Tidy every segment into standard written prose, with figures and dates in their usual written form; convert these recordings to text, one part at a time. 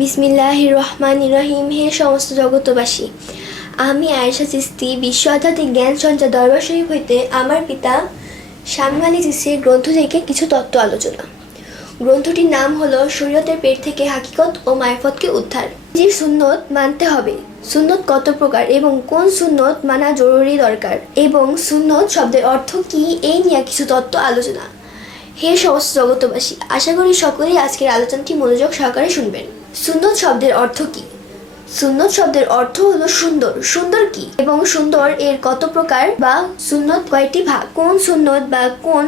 বিসমিল্লাহির রহমানির রহিম। হে সমস্ত জগতবাসী, আমি আয়েশা চিস্তি বিশ্ব আধ্যাত্মিক জ্ঞান সঞ্চার দরবার শরীফ হইতে আমার পিতা স্বামী আলী চিস্তির গ্রন্থ থেকে কিছু তত্ত্ব আলোচনা। গ্রন্থটির নাম হলো শরীয়তের পেট থেকে হাকিকত ও মারফতকে উদ্ধার। যে সুন্নত মানতে হবে, সুন্নত কত প্রকার এবং কোন সুন্নত মানা জরুরি দরকার, এবং সুন্নত শব্দের অর্থ কি, এই নিয়ে কিছু তত্ত্ব আলোচনা। হে সমস্ত জগতবাসী, আশা করি সকলেই আজকের আলোচনাটি মনোযোগ সহকারে শুনবেন। সুন্নত শব্দের অর্থ কি? সুন্নত শব্দের অর্থ হলো সুন্দর। সুন্দর কি এবং সুন্দর এর কত প্রকার বা সুন্নত কয়টি ভাগ? কোন সুন্নত বা কোন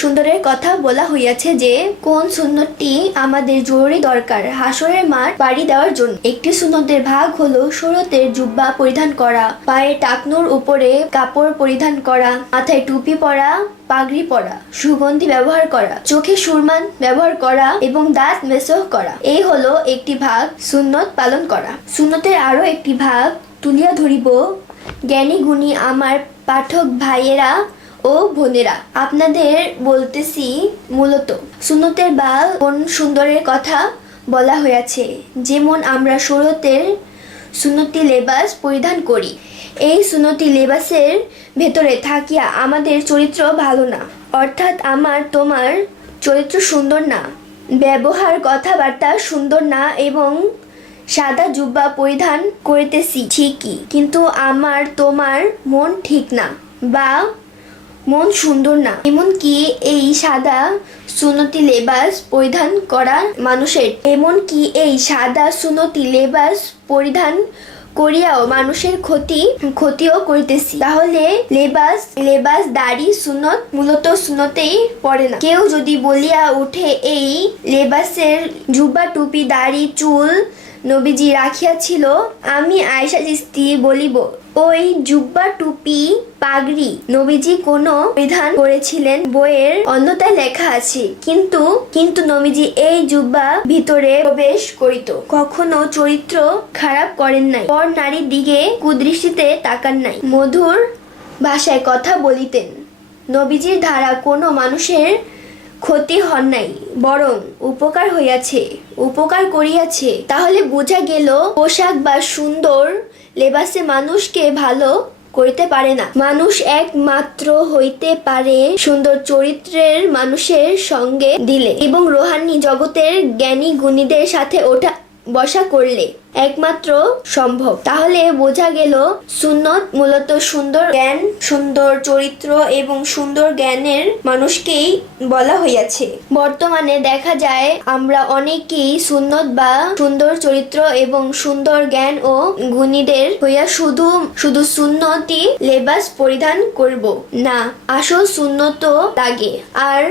সুন্দরের কথা বলা হইয়াছে যে কোন সুন্নতটি আমাদের জরুরি দরকার হাসরের মাঠ পাড়ি দেওয়ার জন্য। একটি সুন্নতের ভাগ হলো শরীয়তের জুব্বা পরিধান করা, পায়ে টাকনুর উপরে কাপড় পরিধান করা, মাথায় টুপি পরা, পাগড়ি পরা, সুগন্ধি ব্যবহার করা, চোখে সুরমান ব্যবহার করা এবং দাঁত মেসহ করা। এই হলো একটি ভাগ সুন্নত পালন করা। সুন্নতের আরো একটি ভাগ তুলিয়া ধরিব জ্ঞানী গুণী আমার পাঠক ভাইয়েরা ও বোনেরা। আপনাদের বলতেছি মূলত সুন্নতের বা কোন সুন্দরের কথা বলা হয়েছে। যেমন আমরা শরীয়তের সুন্নতি লেবাস পরিধান করি, এই সুন্নতি লেবাসের ভেতরে থাকিয়া আমাদের চরিত্র ভালো না, অর্থাৎ আমার তোমার চরিত্র সুন্দর না, ব্যবহার কথাবার্তা সুন্দর না, এবং সাদা জুব্বা পরিধান করিতেছি ঠিকই, কিন্তু আমার তোমার মন ঠিক না বা মন সুন্দর না। এমনকি এই সাদা সুন্নতি লেবাস পরিধান করা মানুষের সুন্নতি লেবাস পরিধান করিয়াও মানুষের ক্ষতিও করিতেছি। তাহলে লেবাস দাড়ি সুন্নত মূলত সুন্নতেই পড়ে না। কেউ যদি বলিয়া উঠে এই লেবাসের জুব্বা টুপি দাড়ি চুল নবীজি রাখিয়াছিল, আমি আয়েশা চিস্তি বলিব, ওই জুব্বা টুপি পাগড়ি নবীজি কোন পরিধান করেছিলেন বইয়ের অন্যতায় লেখা আছে, কিন্তু নবীজি এই জুব্বা ভিতরে প্রবেশ করিত, কখনো চরিত্র খারাপ করেন নাই, পর নারীর দিকে কুদৃষ্টিতে তাকান নাই, মধুর ভাষায় কথা বলিতেন। নবীজির দ্বারা কোনো মানুষের ক্ষতি হন নাই, বরং উপকার করিয়াছে। তাহলে বোঝা গেল পোশাক বা সুন্দর লেবাসে মানুষকে ভালো করিতে পারে না। মানুষ একমাত্র হইতে পারে সুন্দর চরিত্রের মানুষের সঙ্গে দিলে এবং রোহানি জগতের জ্ঞানী গুণীদের সাথে ওঠা বসা করলে একমাত্র সম্ভব। তাহলে বোঝা গেল সুন্নত মূলত সুন্দর জ্ঞান, সুন্দর চরিত্র এবং সুন্দর জ্ঞানের মানুষকেই বলা হইয়াছে। বর্তমানে দেখা যায় আমরা অনেকেই সুন্নত বা সুন্দর চরিত্র এবং সুন্দর জ্ঞান ও গুণীদের হইয়া শুধু সুন্নতি লেবাস পরিধান করব না, আসল সুন্নত লাগে আর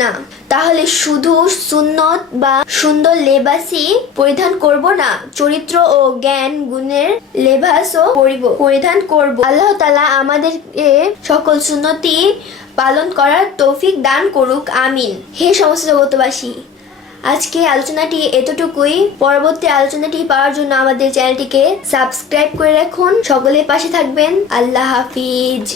না, তাহলে শুধু সুন্নত বা সুন্দর লেবাসই পরিধান করব না, চরিত্র ও জ্ঞান গুণের লেবাসও পরিধান করব। আল্লাহ তাআলা আমাদের সকল সুন্নতি পালন করার তৌফিক দান করুক, আমিন। হে সমস্ত জগতবাসী, আজকে আলোচনাটি এতটুকুই। পরবর্তী আলোচনাটি পাওয়ার জন্য আমাদের চ্যানেলটিকে সাবস্ক্রাইব করে রাখুন। সকলের পাশে থাকবেন। আল্লাহ হাফিজ।